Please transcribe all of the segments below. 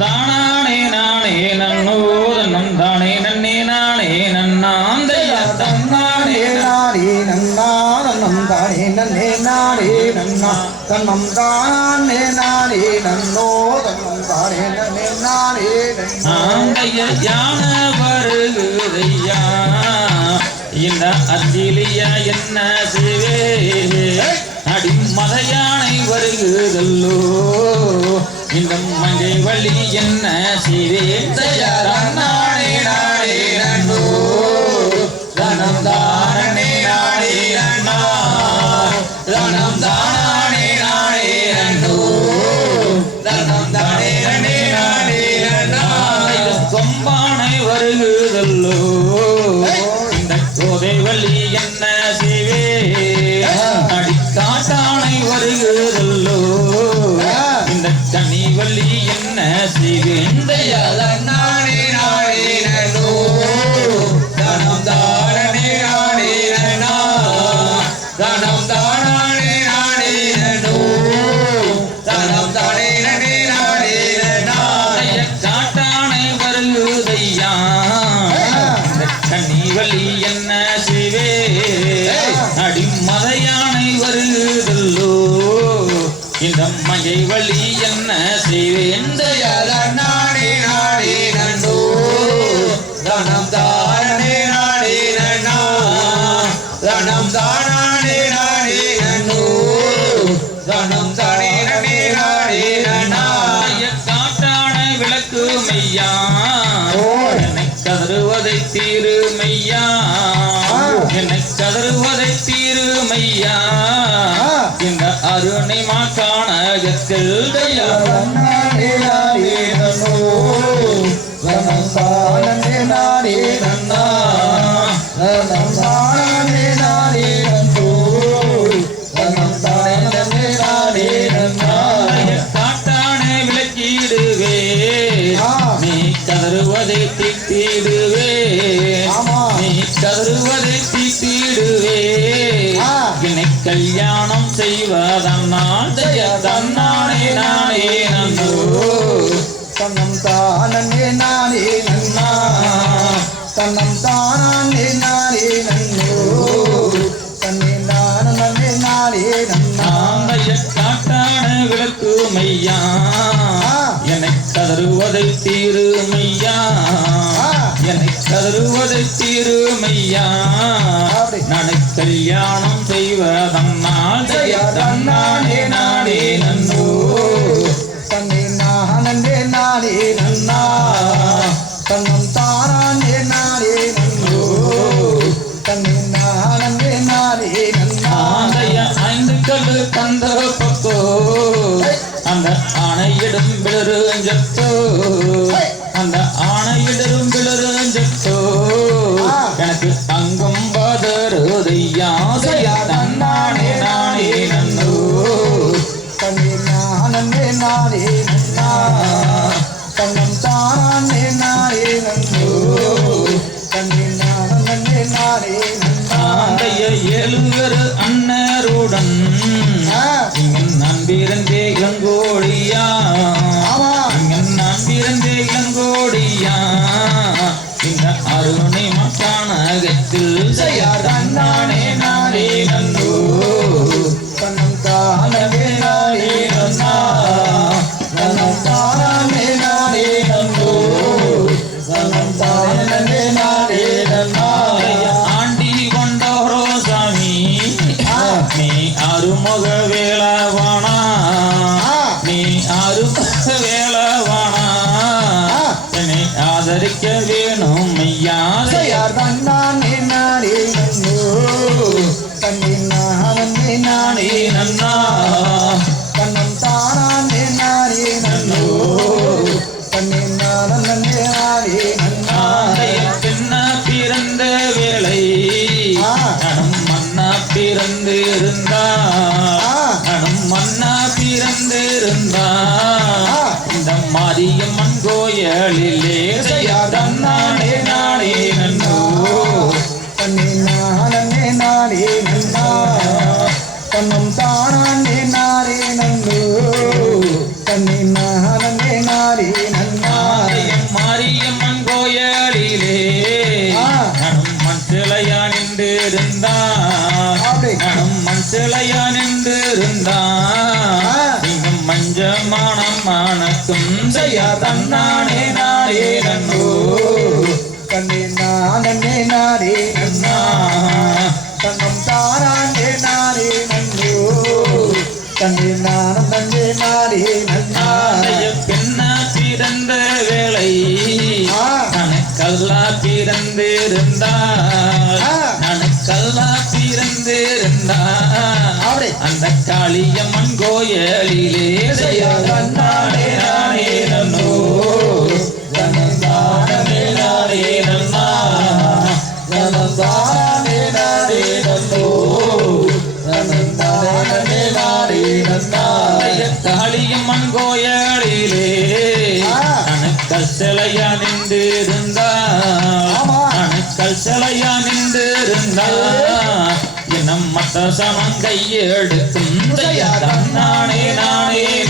தானானே நானே நன்னோ தன்னம் தானே நன்னே நானே நன்னாந்தைய தன்னானே நானே நன்னா தன்னம் தானே நன்னே நானே நன்னா தன்னம் தானே நானே நன்னோ தன்னம் தானே நன்னே நானே நன்னாந்தைய யான வருகுதையா இந்த அத்திலிய என்ன செய்வே? அடிமதையானை வருகுதல்லோ இன்னும் வழி வழி என்ன செய்வேன் தயாரா நானே நானே. நன்றோ தனந்தா அம்மையை வழி என்ன செய்வேன்? நானே நானே நன்றோ தனம் ನನ್ನ தன்னம் தானான் நாளே நன்னோ. தன்னை தான நன்னே நாளே நன்னாந்தைய காட்டான விளக்குமையா என்னை கதறுவதை தீருமையா என்னை கதறுவதை தீருமையா நாளை கல்யாணம் செய்வதன்னால் தன்னானே நானே நன் எழுகிற அன்னருடன் நான் பிறந்தே இளங்கோழியான் ಜನ್ನಾ தலையா நின்றிருந்தான் மஞ்சமானம் மானக்கும் செய்யா தன்னானே நானே நன்னோ. கண்ணே நானே நானே நன்னா. தன்னம் தாராண்டே நானே நன்னோ. கண்ணே நானம் நஞ்சே நானே நன்னா. பின்ன பிறந்த வேலை கணக்கல்லா பிறந்திருந்தார் கணக்கல்லா சேர்ந்தா அந்த காளியம்மன் கோயிலே நானே நானே நன்னோ சமந்தை எடுக்கும் நானே நானே.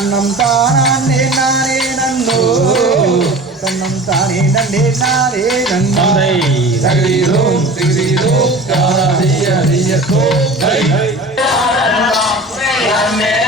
தன்னம் தானே நானே நன்னோ. தன்னம் தானே நன்னே நானே நன்னை. தகிரோம் திகிரோம் காரிய அறியத்தோ தை அம்மே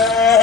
Yeah.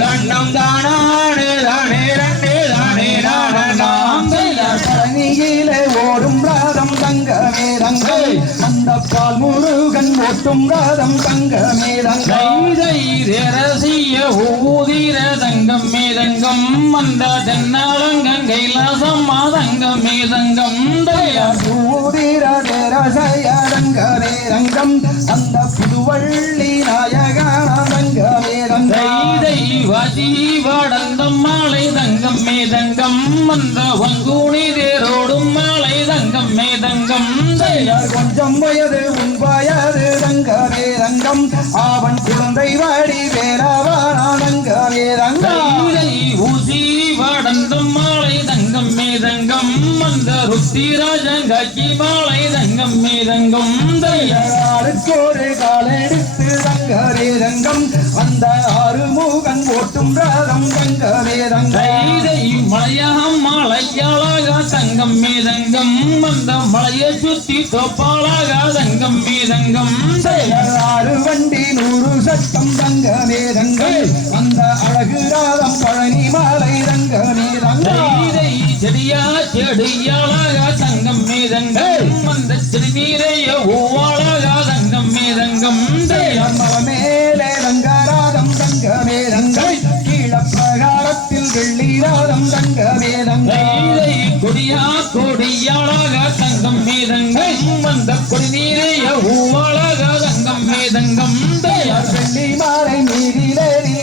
நானண்ணா லண்டம் தானே ரெண்டே தானே நானண்ணாம் பழனியிலே ஓடும் ராதம் தங்கமே தங்கை. அந்த பால் முருகன் ஓட்டும் ராதம் தங்கமே தங்கை. ரசிய ஊதிர தங்கம் மேதங்கம் அந்த தென்னாலங்கம் கைலாசம் மாதங்கம் மேதங்கம் தயா சூதிரசயரங்கமே ரங்கம் அந்த புதுவள்ளி நாயகரங்கமே ரங்கை தை வாடந்தம் மாலை தங்கம் மேதங்கம். வந்த வங்கூணி தேரோடும் மாலை தங்கம் மேதங்கம். கொஞ்சம் வயது உன் வயது ரங்கமே அவன் குழந்தை வாடி வேலவானங்கமே ரங்கம் தைதை தங்கம் மேதங்கம் அந்த ருத்திராஜங்காட்சி மாலை தங்கம் மேதங்கம் தையா ஆளுக்கொரு காலெடுத்து ரங்கமே ரங்கம் அந்த ஆறுமுகன் ஓட்டும் ரதம் ரங்கமே ரங்கை தைதை மலையாம் மலையாளாக தங்கம் மேதங்கம் அந்த மலையை சுத்தி தோப்பாளாக தங்கம் மேதங்கம் ஆறு வண்டி நூறு சட்டம் ரங்கமே ரங்கை அந்த அழகு ராதம் பழனி மாலை தைதை செடியா செடியாளாக தங்கம் மேதங்கம் அந்த திருநீரைய ஒவ்வாளாக தங்கம் மேதங்கம். மேலே ரங்கராதம் ரங்கமே ரங்கை கீழ பிரகாரத்தில் வெள்ளி ராதம் ரங்கமே ரங்கை தைதை கொடியா கொடியாளாக தங்கம் மேதங்கம் அந்த கொடிநீரைய ஒவ்வாளாக தங்கம் மேதங்கம். வெள்ளி மாலை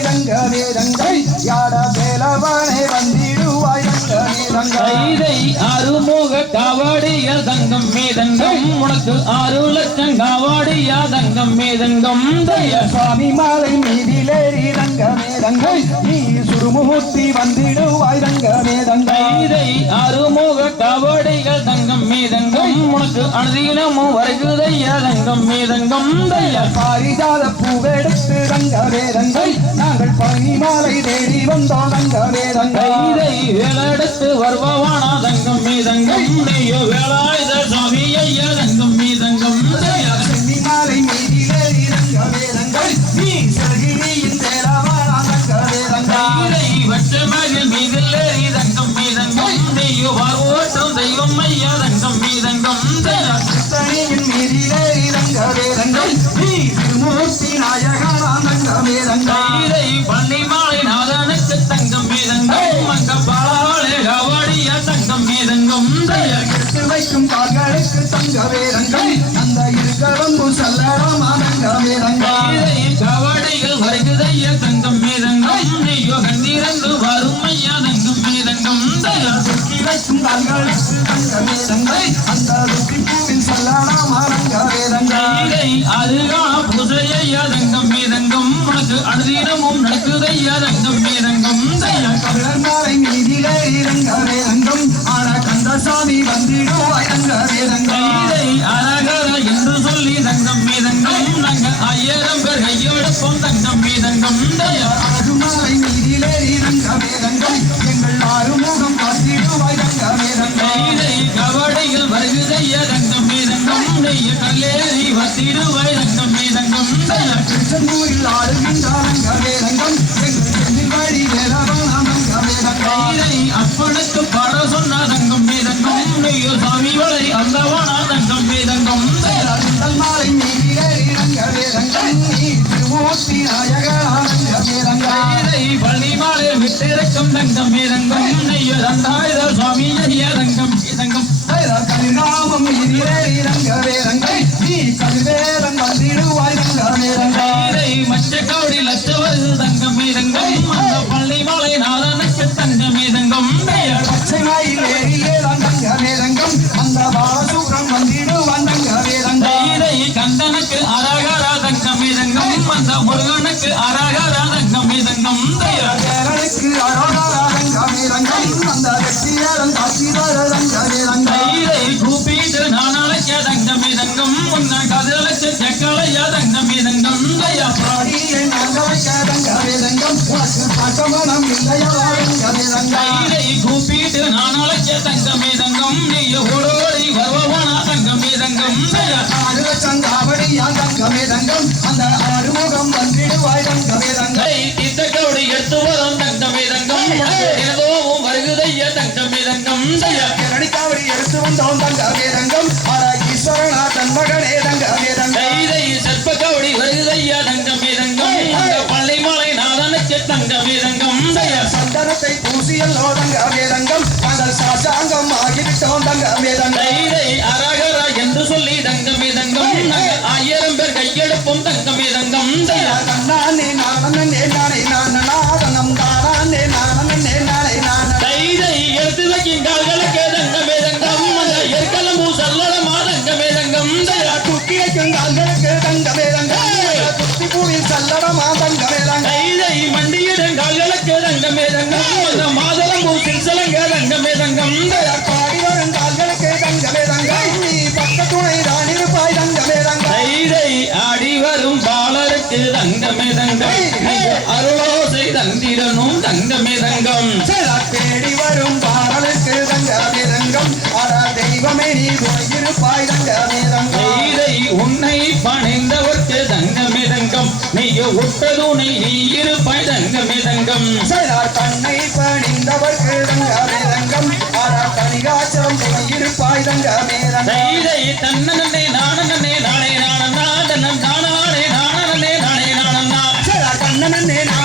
ரங்கமே ரங்கை யார வேலவனே வந்திடுவாய் தைதை அருமுக காவ காவடிய தங்கம் மீதங்கம். உனக்கு ஆறு லட்சம் காவடியா தங்கம் மீதங்கம். தைய சுவாமி மாலை மீதிலேறி ரங்கமே ரங்கை நீ சுருமுகூர்த்தி வந்திடுவாய் ரங்கமே ரங்கை தைதை அருமுக காவடிகள் தங்கம் மீதங்கம் உனக்கு அனுதீனமும் வருகுதைய தங்கம் மீதங்கம் தைய பாரிஜாத பூவெடுத்து ரங்கமே ரங்கை நாங்கள் பழனி மாலை தேடி வந்தோம் ரங்கமே ரங்கை தைதை வேலெடுத்து வருபவானா தங்கம் மீதங்கம் நெய்யோ வேலாயுத சுவாமி ஐயா தங்கம் மீதங்கம் தைய தனியின் மீதிலேறி ரங்கமே ரங்கை நீ திருமூர்த்தி நாயகனா ரங்கமே ரங்கை தைதை பள்ளி மாலை நாதனுக்கு தங்கம் மீதங்கம் அங்க பாலாளே கவடிய தங்கம் எடுத்து வைக்கும் கால்களுக்கு தங்கவே ரங்கை அந்த இருக்கடம்பு சல்லடமா ரங்கமே ரங்கை தைதை கவடிகள் வருகுதைய தங்கம் வைக்கும் கால்களுக்கு பூவின் மீதங்கம். உனக்கு அனுதீனமும் நடக்குதையா மீதங்கம். ரங்கம் கந்தசாமி வந்திடுவாய் என்று சொல்லி ரங்கம் மீதங்கம். நாங்க ஐயர் 掌声鼓。துக்கி கால்களுக்கு தங்கமே ரங்கம் துத்தி பூவில் சல்லடமா தங்கமே ரங்கம் தைதை மண்டியிடும் கால்களுக்கு தங்கம் மீதங்கம் அந்த மாதளம்பூ சிற்சலங்க தங்கம் பாடி வரும் கால்களுக்கு தங்கமே ரங்கம் நீ தான் இருப்பாய் தங்கமே ஆடி வரும் பாலருக்கு தங்கமே தங்கம் அருளோசை தந்திரனும் தங்கமே தங்கம் உன்னை பணிந்தவர்க்கு தங்கமே தங்கம் நீய உட்டதுணை நீ இருப்பாய் தங்கமே தங்கம் செயலார் தன்னை பணிந்தவர்க்கு தங்கமே ரங்கம் ஆரா தனிகாச்சலம் போயிருப்பாய் தங்கமே ரங்கம் தைதை தன்னனே நானனே நானே நானனா தன்னம் தானானே நானனே நானே நானனா செயலார் தன்னனே நானனே நானே